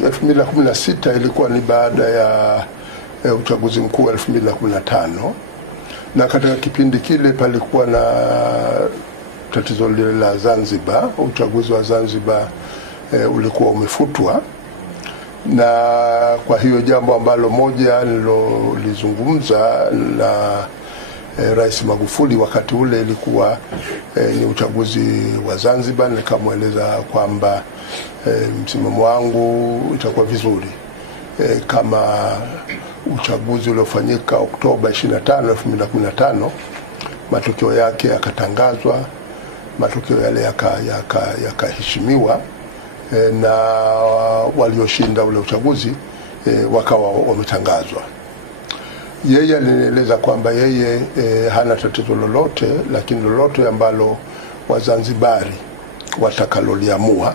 2016 ilikuwa ni baada ya uchaguzi mkuu 2015, na katika kipindi kile palikuwa na tatizo lile la Zanzibar. Uchaguzi wa Zanzibar ulikuwa umefutwa, na kwa hiyo jambo ambalo moja nilolizungumza na Rais Magufuli wakati ule ilikuwa ni uchaguzi wa Zanzibar. Nikamweleza kwamba msimamo wangu itakuwa vizuri kama uchaguzi uliofanyika Oktoba 25, 2015 matokeo yake yakatangazwa, matokeo yale yakaheshimiwa, na walioshinda ule uchaguzi wakawa wametangazwa. Yeye alinieleza kwamba yeye hana tatizo lolote, lakini lolote ambalo Wazanzibari watakaloliamua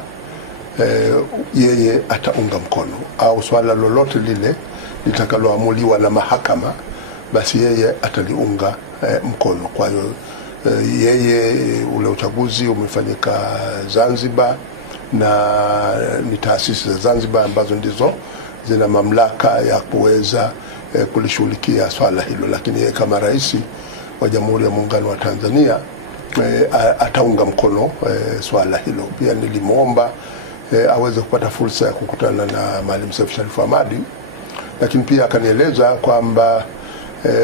yeye ataunga mkono, au swala lolote lile litakaloamuliwa na mahakama basi yeye ataliunga mkono. Kwa hiyo yeye ule uchaguzi umefanyika Zanzibar, na ni taasisi za Zanzibar ambazo ndizo zina mamlaka ya kuweza kulishughulikia swala hilo, lakini yeye kama rais wa Jamhuri ya Muungano wa Tanzania ataunga mkono swala hilo. Pia nilimuomba aweze kupata fursa ya kukutana na Maalim Seif Sharif Hamad, lakini pia akanieleza kwamba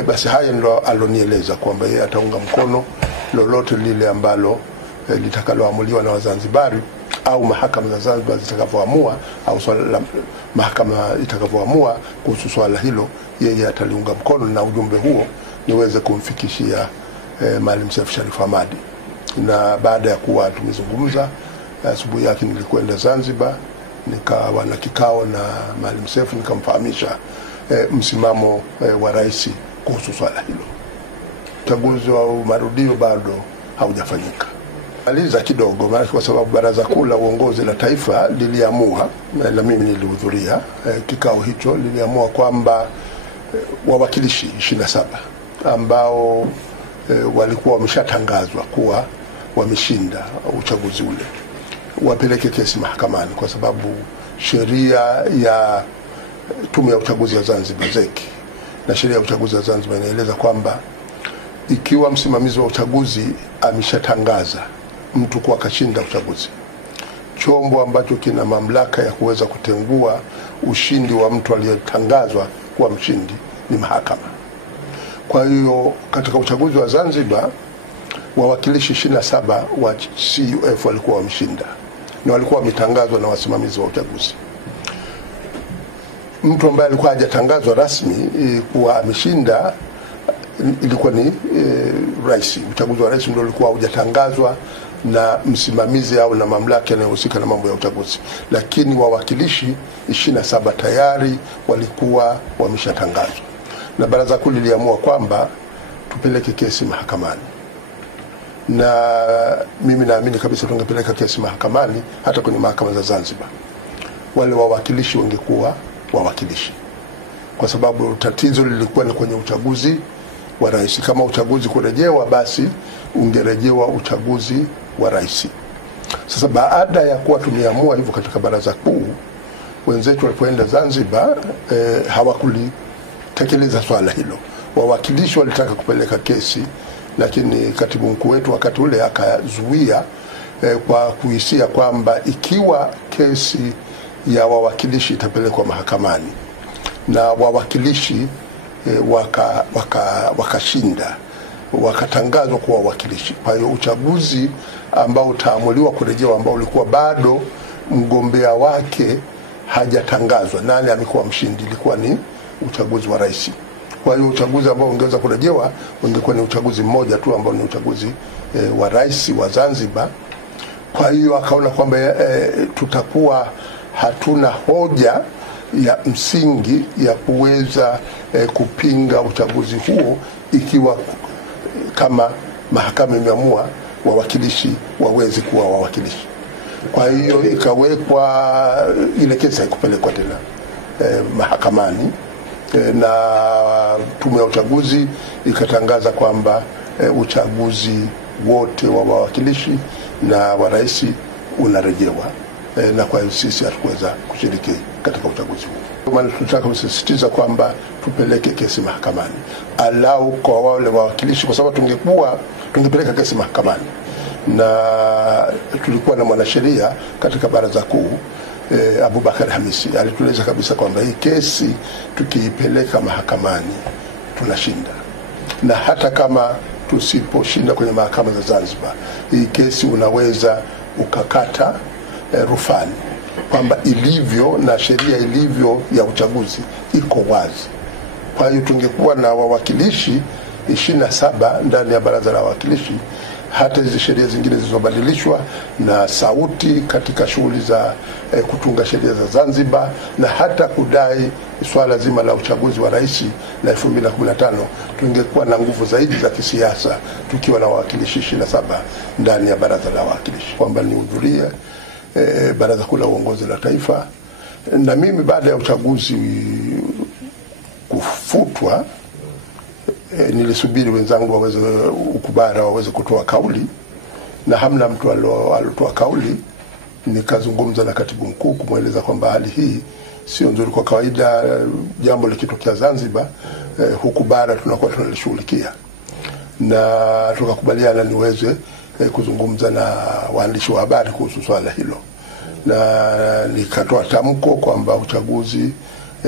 basi haya ndio alonieleza kwamba yeye ataunga mkono lolote lile ambalo litakaloamuliwa na Wazanzibari au mahakama za Zanzibar zitakavyoamua, au swala la mahakama itakavyoamua kuhusu swala hilo, yeye ataliunga mkono, na ujumbe huo niweze kumfikishia Maalim Seif Sharif Hamad. Na baada ya kuwa tumezungumza, asubuhi yake nilikwenda Zanzibar, nikawa na kikao na Maalim Seif, nikamfahamisha msimamo wa rais kuhusu swala hilo. Uchaguzi wa marudio bado haujafanyika. Aliza kidogo maana kwa sababu Baraza Kuu la Uongozi la Taifa liliamua, na mimi nilihudhuria kikao hicho, liliamua kwamba wawakilishi 27 ambao walikuwa wameshatangazwa kuwa wameshinda uchaguzi ule wapeleke kesi mahakamani, kwa sababu sheria ya Tume ya Uchaguzi ya Zanzibar ZEC na sheria ya uchaguzi wa Zanzibar inaeleza kwamba ikiwa msimamizi wa uchaguzi ameshatangaza mtu kuwa kashinda uchaguzi, chombo ambacho kina mamlaka ya kuweza kutengua ushindi wa mtu aliyetangazwa kuwa mshindi ni mahakama. Kwa hiyo katika uchaguzi wa Zanzibar wawakilishi 27 wa CUF walikuwa wameshinda, na walikuwa wametangazwa na wasimamizi wa uchaguzi. Mtu ambaye alikuwa hajatangazwa rasmi kuwa ameshinda ilikuwa ni rais. Uchaguzi wa rais ndio ulikuwa hujatangazwa na msimamizi au na mamlaka yanayohusika na mambo ya uchaguzi, lakini wawakilishi 27 tayari walikuwa wameshatangazwa, na Baraza Kuu liliamua kwamba tupeleke kesi mahakamani. Na mimi naamini kabisa tungepeleka kesi mahakamani, hata kwenye mahakama za Zanzibar, wale wawakilishi wangekuwa wawakilishi, kwa sababu tatizo lilikuwa ni kwenye uchaguzi wa rais. Kama uchaguzi kurejewa, basi ungerejewa uchaguzi wa rais. Sasa baada ya kuwa tumeamua hivyo katika Baraza Kuu, wenzetu walipoenda Zanzibar hawakulitekeleza swala hilo. Wawakilishi walitaka kupeleka kesi, lakini katibu mkuu wetu wakati ule akazuia kwa kuhisia kwamba ikiwa kesi ya wawakilishi itapelekwa mahakamani na wawakilishi wakashinda, wakatangazwa kuwa wawakilishi, kwa hiyo uchaguzi ambao utaamuliwa kurejewa, ambao ulikuwa bado mgombea wake hajatangazwa nani amekuwa mshindi, ilikuwa ni uchaguzi wa rais. Kwa hiyo uchaguzi ambao ungeweza kurejewa ungekuwa ni uchaguzi mmoja tu ambao ni uchaguzi wa rais wa Zanzibar. Kwa hiyo akaona kwamba tutakuwa hatuna hoja ya msingi ya kuweza kupinga uchaguzi huo ikiwa kama mahakama imeamua wawakilishi waweze kuwa wawakilishi. Kwa hiyo ikawekwa ile kesi haikupelekwa tena mahakamani, na tume ya uchaguzi ikatangaza kwamba uchaguzi wote wa wawakilishi na wa rais unarejewa. na kwa hiyo sisi hatukuweza kushiriki katika uchaguzi huu. Maana tunataka kusisitiza kwamba tupeleke kesi mahakamani, alau kwa wale wawakilishi, kwa sababu tungepeleka kesi mahakamani, na tulikuwa na mwanasheria katika baraza kuu Abubakar Hamisi alitueleza kabisa kwamba hii kesi tukiipeleka mahakamani tunashinda, na hata kama tusiposhinda kwenye mahakama za Zanzibar, hii kesi unaweza ukakata rufani, kwamba ilivyo na sheria ilivyo ya uchaguzi iko wazi. Kwa hiyo tungekuwa na wawakilishi 27 ndani ya baraza la wawakilishi, hata hizi sheria zingine zilizobadilishwa na sauti katika shughuli za kutunga sheria za Zanzibar, na hata kudai swala zima la uchaguzi wa rais la 2015, tungekuwa na nguvu zaidi za kisiasa tukiwa na wawakilishi 27 ndani ya baraza la wawakilishi. Kwamba nihudhurie baraza kuu la uongozi la taifa, na mimi baada ya uchaguzi kufutwa nilisubiri wenzangu waweze ukubara waweze kutoa kauli, na hamna mtu alotoa kauli. Nikazungumza na katibu mkuu kumweleza kwamba hali hii sio nzuri. Kwa kawaida jambo likitokea Zanzibar huku bara tunakuwa tunalishughulikia, na tukakubaliana niweze kuzungumza na waandishi wa habari kuhusu swala hilo, na nikatoa tamko kwamba uchaguzi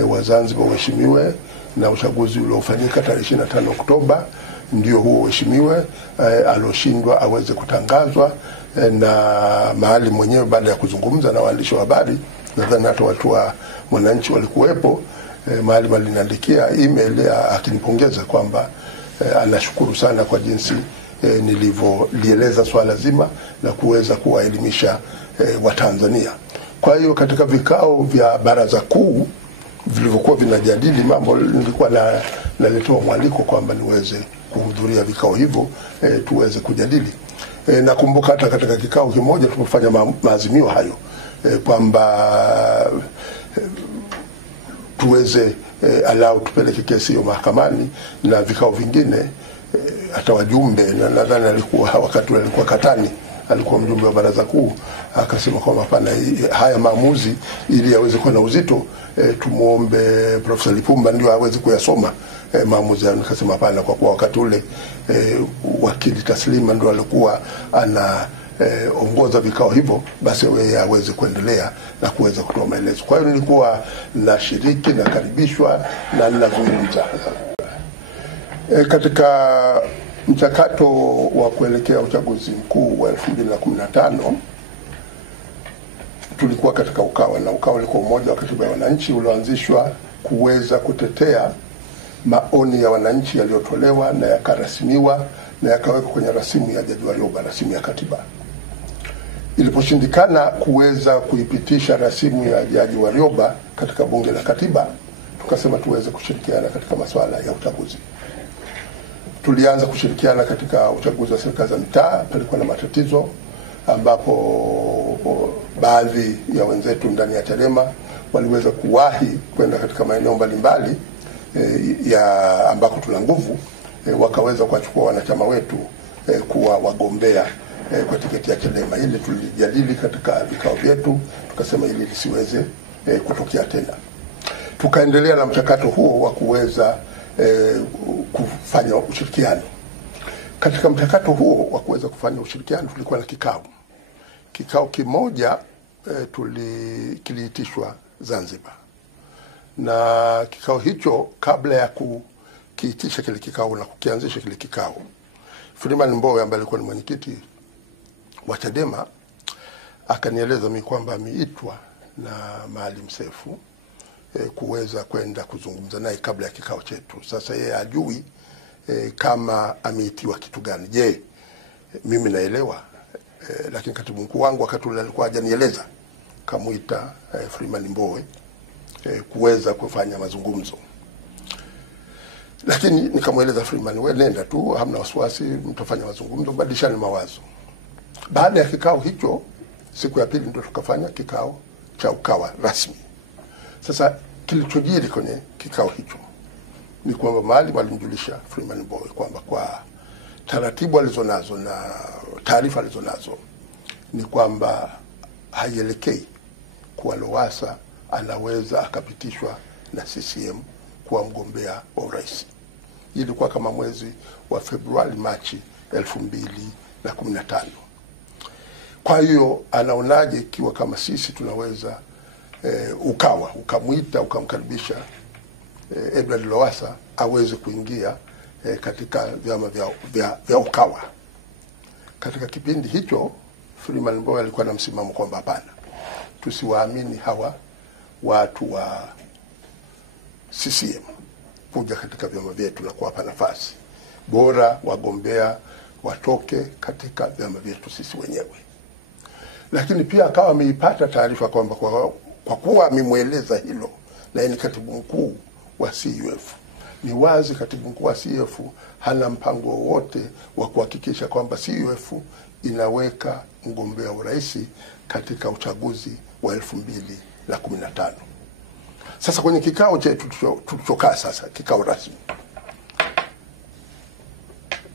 wa Zanzibar uheshimiwe, na uchaguzi uliofanyika tarehe 25 Oktoba ndio huo uheshimiwe, aloshindwa aweze kutangazwa. Na mahali mwenyewe baada ya kuzungumza na waandishi wa habari, nadhani hata watu wa Mwananchi walikuwepo, mahali aliniandikia email akinipongeza kwamba anashukuru sana kwa jinsi nilivyolieleza swala zima na kuweza kuwaelimisha Watanzania. Kwa hiyo katika vikao vya baraza kuu vilivyokuwa vinajadili mambo, nilikuwa naletoa mwaliko kwamba niweze kuhudhuria vikao hivyo tuweze kujadili. Nakumbuka hata katika kikao kimoja tulipofanya maazimio hayo kwamba tuweze alau tupeleke kesi hiyo mahakamani, na vikao vingine hata wajumbe, na nadhani alikuwa wakati alikuwa Katani, alikuwa mjumbe wa baraza kuu, akasema kwamba hapana, haya maamuzi ili yaweze kuwa na uzito tumuombe Profesa Lipumba ndio aweze kuyasoma maamuzi hayo. Nikasema hapana, kwa kuwa wakati ule wakili Taslima ndio alikuwa ongoza vikao hivyo, basi yeye aweze kuendelea na kuweza kutoa maelezo. Kwa hiyo nilikuwa nashiriki na karibishwa na ninazungumza katika mchakato wa kuelekea uchaguzi mkuu wa 2015. Tulikuwa katika UKAWA, na UKAWA ulikuwa umoja wa katiba ya wananchi ulioanzishwa kuweza kutetea maoni ya wananchi yaliyotolewa na yakarasimiwa na yakawekwa kwenye rasimu ya Jaji Warioba, rasimu ya katiba. Iliposhindikana kuweza kuipitisha rasimu ya Jaji Warioba katika bunge la katiba, tukasema tuweze kushirikiana katika masuala ya uchaguzi. Tulianza kushirikiana katika uchaguzi wa serikali za mitaa. Palikuwa na matatizo ambapo baadhi ya wenzetu ndani ya Chadema waliweza kuwahi kwenda katika maeneo mbalimbali ya ambako tuna nguvu, wakaweza kuwachukua wanachama wetu kuwa wagombea kwa tiketi ya Chadema. Hili tulijadili katika vikao vyetu, tukasema hili lisiweze kutokea tena. Tukaendelea na mchakato huo wa kuweza kufanya ushirikiano. Katika mchakato huo wa kuweza kufanya ushirikiano tulikuwa na kikao kimoja kiliitishwa Zanzibar, na kikao hicho, kabla ya kukiitisha kile kikao na kukianzisha kile kikao, Freeman Mbowe ambaye alikuwa ni mwenyekiti wa Chadema akanieleza mimi kwamba ameitwa na Maalim Seif kuweza kwenda kuzungumza naye kabla ya kikao chetu. Sasa yeye ajui kama ameitiwa kitu gani. Je, mimi naelewa, lakini katibu mkuu wangu wakati ule alikuwa hajanieleza, kamuita Freeman Mbowe kuweza kufanya mazungumzo. Lakini nikamweleza Freeman, wewe nenda tu, hamna wasiwasi, mtafanya mazungumzo, badilishane mawazo. Baada ya kikao hicho, siku ya pili ndio tukafanya kikao cha UKAWA rasmi. Sasa kilichojiri kwenye kikao hicho ni kwamba Maalim alimjulisha Freeman Mbowe kwamba kwa taratibu alizonazo na taarifa alizonazo ni kwamba haielekei kuwa Lowassa anaweza akapitishwa na CCM kuwa mgombea wa urais. Hii ilikuwa kama mwezi wa Februari Machi 2015. Kwa hiyo anaonaje ikiwa kama sisi tunaweza ukamwita ukamkaribisha Edward Lowassa aweze kuingia katika vyama vya Ukawa. Katika kipindi hicho Freeman Mbowe alikuwa na msimamo kwamba hapana, tusiwaamini hawa watu wa CCM kuja katika vyama vyetu na kuwapa nafasi, bora wagombea watoke katika vyama vyetu sisi wenyewe. Lakini pia akawa ameipata taarifa kwamba kwa kuwa amemweleza hilo na yeye ni katibu mkuu wa CUF, ni wazi katibu mkuu wa CUF hana mpango wowote wa kuhakikisha kwamba CUF inaweka mgombea urais katika uchaguzi wa 2015. Sasa kwenye kikao chetu tulichokaa sasa, kikao rasmi,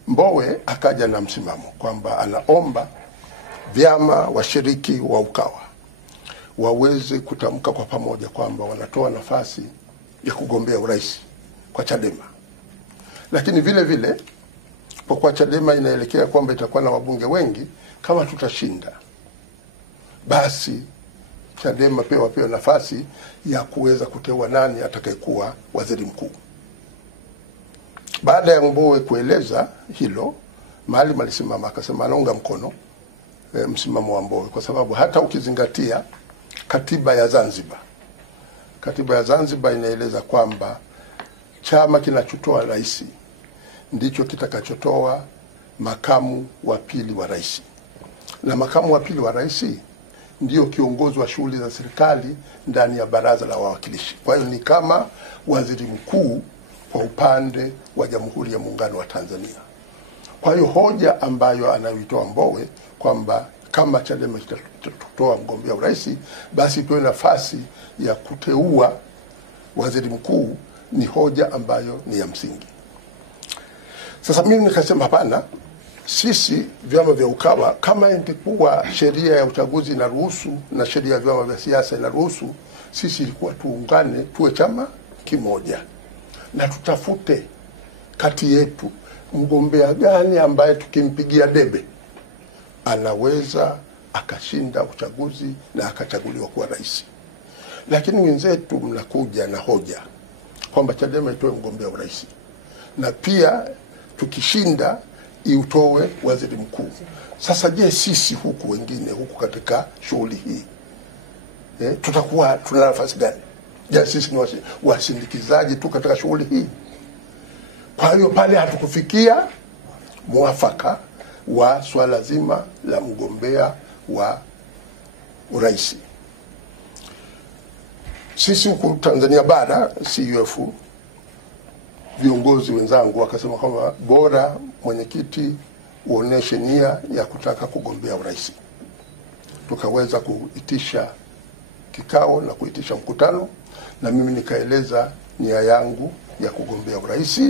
Mbowe akaja na msimamo kwamba anaomba vyama washiriki wa Ukawa waweze kutamka kwa pamoja kwamba wanatoa nafasi ya kugombea urais kwa Chadema. Lakini vile vile kwa kuwa Chadema inaelekea kwamba itakuwa na wabunge wengi, kama tutashinda, basi Chadema pia wapewe nafasi ya kuweza kuteua nani atakayekuwa waziri mkuu. Baada ya Mbowe kueleza hilo, Maalim alisimama akasema anaunga mkono msimamo wa Mbowe, kwa sababu hata ukizingatia katiba ya Zanzibar, katiba ya Zanzibar inaeleza kwamba chama kinachotoa rais ndicho kitakachotoa makamu wa pili wa rais, na makamu wa pili wa rais ndio kiongozi wa shughuli za serikali ndani ya baraza la wawakilishi. Kwa hiyo ni kama waziri mkuu kwa upande wa Jamhuri ya Muungano wa Tanzania. Kwa hiyo hoja ambayo anayoitoa Mbowe kwamba kama Chadema kitatoa mgombea urais, basi ipewe nafasi ya kuteua waziri mkuu, ni hoja ambayo ni ya msingi. Sasa mimi nikasema hapana, sisi vyama vya Ukawa, kama ingekuwa sheria ya uchaguzi inaruhusu na sheria ya vyama vya siasa inaruhusu, sisi ilikuwa tuungane tuwe chama kimoja na tutafute kati yetu mgombea gani ambaye tukimpigia debe anaweza akashinda uchaguzi na akachaguliwa kuwa rais. Lakini wenzetu mnakuja na hoja kwamba Chadema itoe mgombea urais, na pia tukishinda iutoe waziri mkuu. Sasa je, sisi huku wengine huku katika shughuli hii tutakuwa tuna nafasi gani? Je, sisi ni wasindikizaji tu katika shughuli hii? Kwa hiyo pale hatukufikia mwafaka wa swala zima la mgombea wa urais. Sisi huku Tanzania bara CUF, viongozi wenzangu wakasema kwamba bora mwenyekiti uoneshe nia ya kutaka kugombea urais. Tukaweza kuitisha kikao na kuitisha mkutano, na mimi nikaeleza nia yangu ya kugombea urais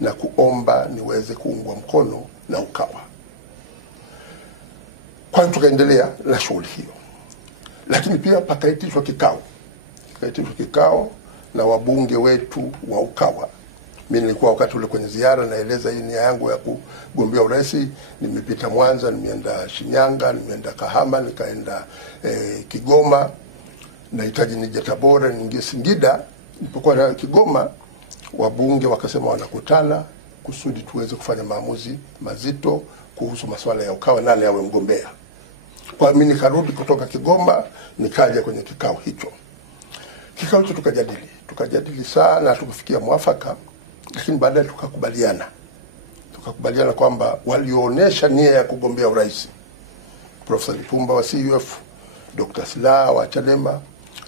na kuomba niweze kuungwa mkono na Ukawa. Kwa hiyo tukaendelea na shughuli hiyo. Lakini pia pakaitishwa kikao na wabunge wetu wa Ukawa. Mimi nilikuwa wakati ule kwenye ziara, naeleza hii nia yangu ya kugombea urais. Nimepita Mwanza, nimeenda Shinyanga, nimeenda Kahama, nikaenda Kigoma, nahitaji nije Tabora, niingie Singida. Nilipokuwa Kigoma, wabunge wakasema wanakutana kusudi tuweze kufanya maamuzi mazito kuhusu masuala ya Ukawa, nani awe mgombea. Kwa mimi nikarudi kutoka Kigoma, nikaja kwenye kikao hicho. Kikao hicho tukajadili sana, tukafikia mwafaka, lakini baadaye tukakubaliana kwamba walioonyesha nia ya kugombea urais, Profesa Lipumba wa CUF, Dr. Slaa wa Chadema,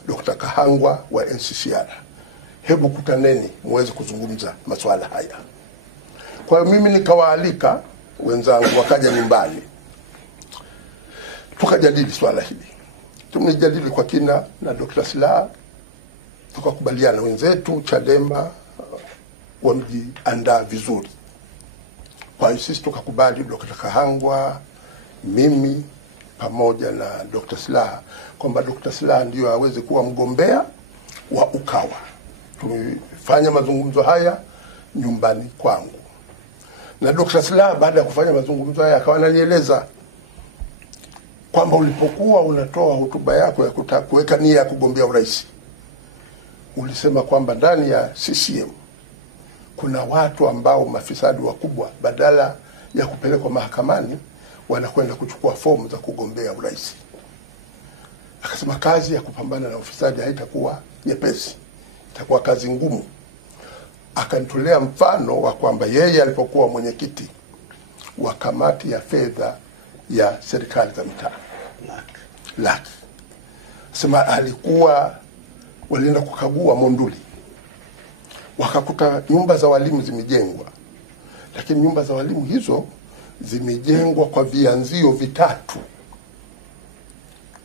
Dr. Kahangwa wa NCCR, hebu kutaneni muweze kuzungumza masuala haya. Kwa hiyo mimi nikawaalika wenzangu wakaja nyumbani, tukajadili swala hili. Tumejadili kwa kina na Dr. Slaa, tukakubaliana wenzetu Chadema wamejiandaa vizuri. Kwa hiyo sisi tukakubali, Dr. Kahangwa, mimi pamoja na Dr. Slaa kwamba Dr. Slaa ndio aweze kuwa mgombea wa Ukawa. Tumefanya mazungumzo haya nyumbani kwangu, na Dr. Slaa baada ya kufanya mazungumzo haya akawa ananieleza kwamba ulipokuwa unatoa hotuba yako ya kutaka kuweka nia ya kugombea urais, ulisema kwamba ndani ya CCM kuna watu ambao mafisadi wakubwa, badala ya kupelekwa mahakamani wanakwenda kuchukua fomu za kugombea urais. Akasema kazi ya kupambana na ufisadi haitakuwa nyepesi, itakuwa kazi ngumu. Akanitolea mfano wa kwamba yeye alipokuwa mwenyekiti wa kamati ya fedha ya serikali za mitaa LAC, sema alikuwa walienda kukagua Monduli, wakakuta nyumba za walimu zimejengwa, lakini nyumba za walimu hizo zimejengwa kwa vianzio vitatu.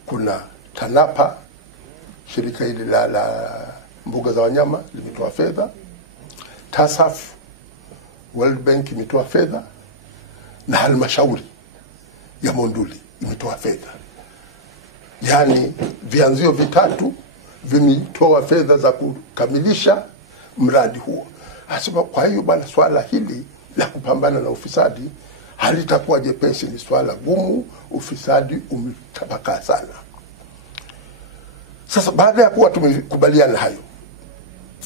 Kuna TANAPA, shirika hili la mbuga za wanyama, limetoa fedha, TASAF, World Bank imetoa fedha, na halmashauri ya Monduli imetoa fedha. Yani vianzio vitatu vimetoa fedha za kukamilisha mradi huo. Asema kwa hiyo bwana, swala hili la kupambana na ufisadi halitakuwa jepesi, ni swala gumu, ufisadi umetapakaa sana. Sasa baada ya kuwa tumekubaliana hayo,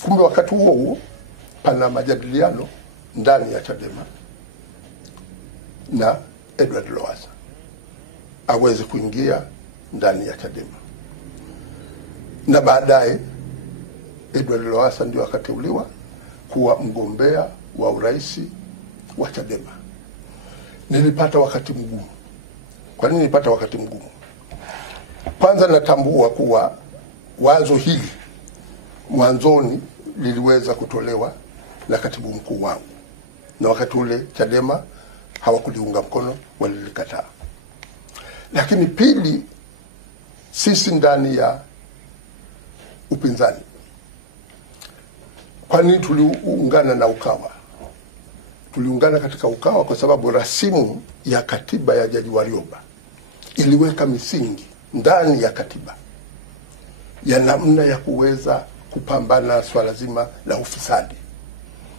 kumbe wakati huo huo pana majadiliano ndani ya Chadema na Edward Lowassa aweze kuingia ndani ya Chadema, na baadaye Edward Lowassa ndio akateuliwa kuwa mgombea wa urais wa Chadema. Nilipata wakati mgumu. Kwa nini nilipata wakati mgumu? Kwanza natambua kuwa wazo hili mwanzoni liliweza kutolewa na katibu mkuu wangu, na wakati ule Chadema hawakuliunga mkono, walilikataa. Lakini pili, sisi ndani ya upinzani, kwa nini tuliungana na Ukawa? Tuliungana katika Ukawa kwa sababu rasimu ya katiba ya Jaji Warioba iliweka misingi ndani ya katiba ya namna ya kuweza kupambana na swala zima la ufisadi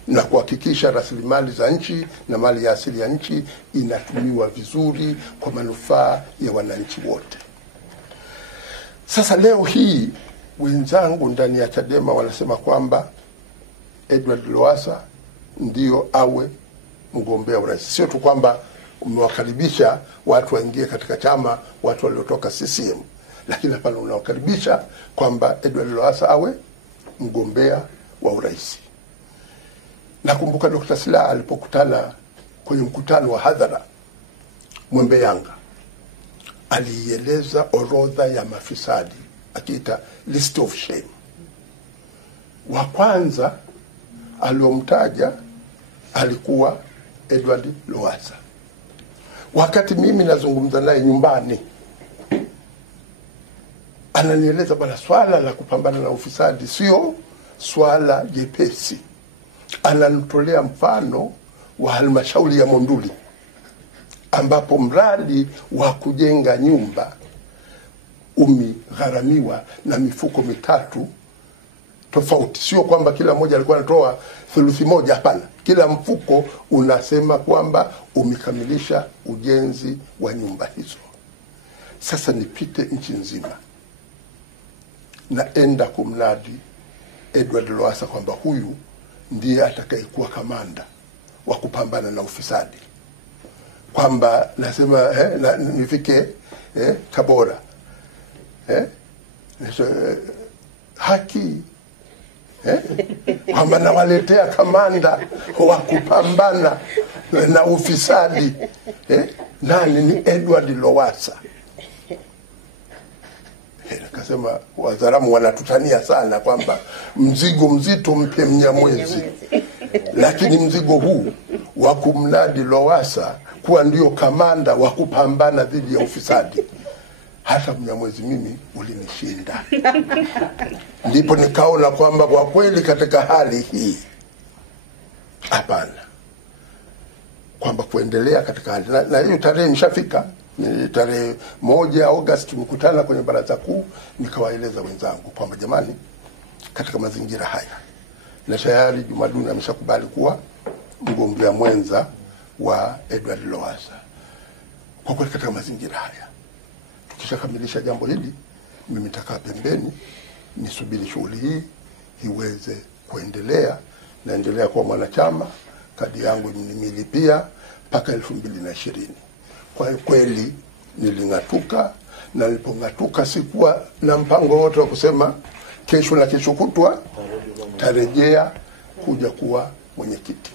na kuhakikisha rasilimali za nchi na mali ya asili ya nchi inatumiwa vizuri kwa manufaa ya wananchi wote. Sasa leo hii wenzangu ndani ya Chadema wanasema kwamba Edward Lowassa ndio awe mgombea urais. Sio tu kwamba umewakaribisha watu waingie katika chama, watu waliotoka CCM, lakini hapana, unawakaribisha kwamba Edward Lowassa awe mgombea wa urais. Nakumbuka Dr. Slaa alipokutana kwenye mkutano wa hadhara Mwembe Yanga, alieleza orodha ya mafisadi akiita list of shame. Wa kwanza aliomtaja alikuwa Edward Lowassa. Wakati mimi nazungumza naye nyumbani, ananieleza bwana, swala la kupambana na ufisadi sio swala jepesi. Ananitolea mfano wa halmashauri ya Monduli ambapo mradi wa kujenga nyumba umegharamiwa na mifuko mitatu tofauti. Sio kwamba kila mmoja alikuwa anatoa thuluthi moja, hapana. Kila mfuko unasema kwamba umekamilisha ujenzi wa nyumba hizo. Sasa nipite nchi nzima, naenda kumnadi Edward Lowassa kwamba huyu ndiye atakayekuwa kamanda wa kupambana na ufisadi, kwamba nasema nifike Tabora, haki kwamba nawaletea kamanda wa kupambana na ufisadi. Nani? Ni Edward Lowassa. Akasema Wazaramu wanatutania sana kwamba mzigo mzito mpe Mnyamwezi, lakini mzigo huu wa kumnadi Lowassa kuwa ndio kamanda wa kupambana dhidi ya ufisadi, hata Mnyamwezi mimi ulinishinda. Ndipo nikaona kwamba kwa kweli katika hali hii hapana, kwamba kuendelea katika hali na hiyo tarehe imeshafika Tarehe 1 Agosti mkutana kwenye baraza kuu, nikawaeleza wenzangu kwamba jamani, katika mazingira haya, na tayari Juma Duni ameshakubali kuwa mgombea mwenza wa Edward Lowassa. Kwa kweli katika mazingira haya, tukishakamilisha jambo hili, mimi nitakaa pembeni nisubiri shughuli hii iweze kuendelea, naendelea kuwa mwanachama, kadi yangu nimelipia mpaka 2020. Kwa kweli niling'atuka, na nilipong'atuka sikuwa na mpango wote wa kusema kesho na kesho kutwa tarejea kuja kuwa mwenyekiti.